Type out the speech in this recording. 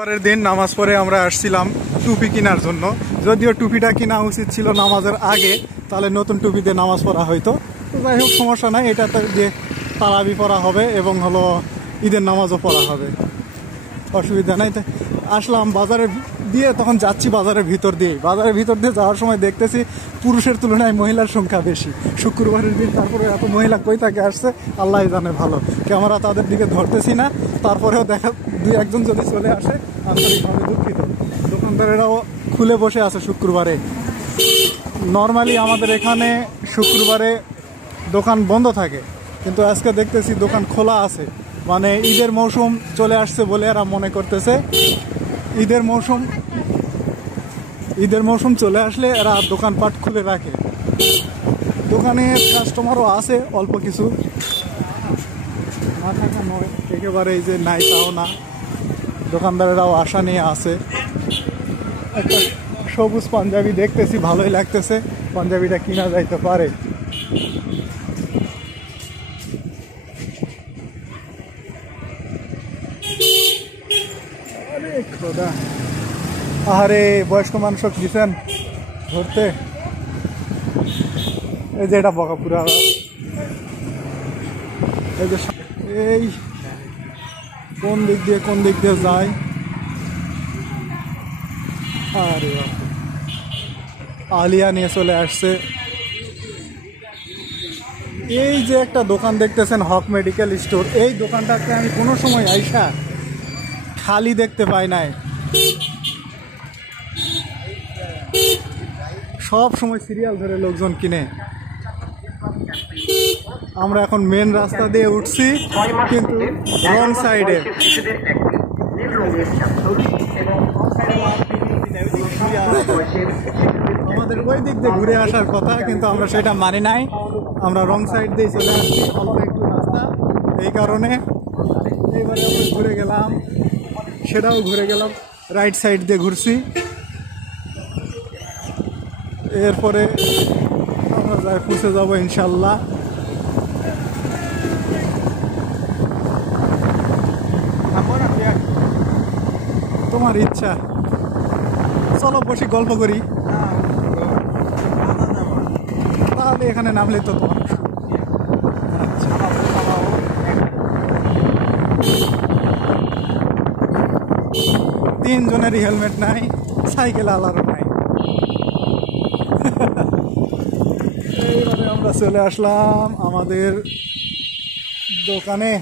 পরের দিন নামাজ পড়ে আমরা আসছিলাম টুপি কেনার জন্য। যদিও টুপিটা কেনা উচিত ছিল নামাজের আগে, তাহলে নতুন টুপি দিয়ে নামাজ পড়া হয়তো। তো যাই হোক, সমস্যা নাই, এটাতে দিয়ে তারাবি পড়া হবে এবং হলো ঈদের নামাজও পড়া হবে, অসুবিধা নাই। আসলাম বাজারে দিয়ে, তখন যাচ্ছি বাজারের ভিতর দিয়ে। বাজারের ভিতর দিয়ে যাওয়ার সময় দেখতেছি পুরুষের তুলনায় মহিলার সংখ্যা বেশি। শুক্রবারের দিন, তারপরে এত মহিলা কই থেকে আসছে আল্লাহ জানে ভালো। ক্যামেরা তাদের দিকে ধরতেছি না, তারপরেও দেখা দুই একজন যদি চলে আসে আন্তরিকভাবে দুঃখিত। দোকানদারেরাও খুলে বসে আছে শুক্রবারে। নর্মালি আমাদের এখানে শুক্রবারে দোকান বন্ধ থাকে, কিন্তু আজকে দেখতেছি দোকান খোলা আছে। মানে ঈদের মৌসুম চলে আসছে বলে এরা মনে করতেছে ঈদের মৌসুম চলে আসলে এরা দোকানপাট খুলে রাখে। দোকানে কাস্টমারও আছে অল্প কিছু, না থাকা নয় একেবারে, এই যে নাই তাও না। দোকানদারেরাও আশা নিয়ে আছে। একটা সবুজ পাঞ্জাবি দেখতেছি, ভালোই লাগতেছে, পাঞ্জাবিটা কিনা যাইতে পারে। আরে বয়স্ক মানুষ দিচ্ছেন ধরতে। এই যে এটা বকাপুরা, এই কোন দিক দিয়ে যায়। আরে আলিয়া নিয়ে চলে আসছে। এই যে একটা দোকান দেখতেছেন, হক মেডিকেল স্টোর, এই দোকানটাকে আমি কোনো সময় আইসা খালি দেখতে পাই নাই। সব সময় সিরিয়াল ধরে লোকজন কিনে। আমরা এখন মেন রাস্তা দিয়ে উঠছি, কিন্তু রং সাইডে। আমাদের ওই দিক দিয়ে ঘুরে আসার কথা, কিন্তু আমরা সেটা মানি নাই। আমরা রং সাইড দিয়ে চলে আসছি, অল্প একটু রাস্তা, এই কারণে এইবারে আমরা ঘুরে গেলাম, সেটাও ঘুরে গেলাম, রাইট সাইড দিয়ে ঘুরছি। এরপরে আমরা যাই পৌঁছে যাবো ইনশাল্লাহ। তোমার ইচ্ছা, চলো বসে গল্প করি। তাহলে এখানে নামলে তো তোমার তিনজনেরই হেলমেট নাই, সাইকেল আলারও নাই। এইবারে আমরা চলে আসলাম আমাদের দোকানে।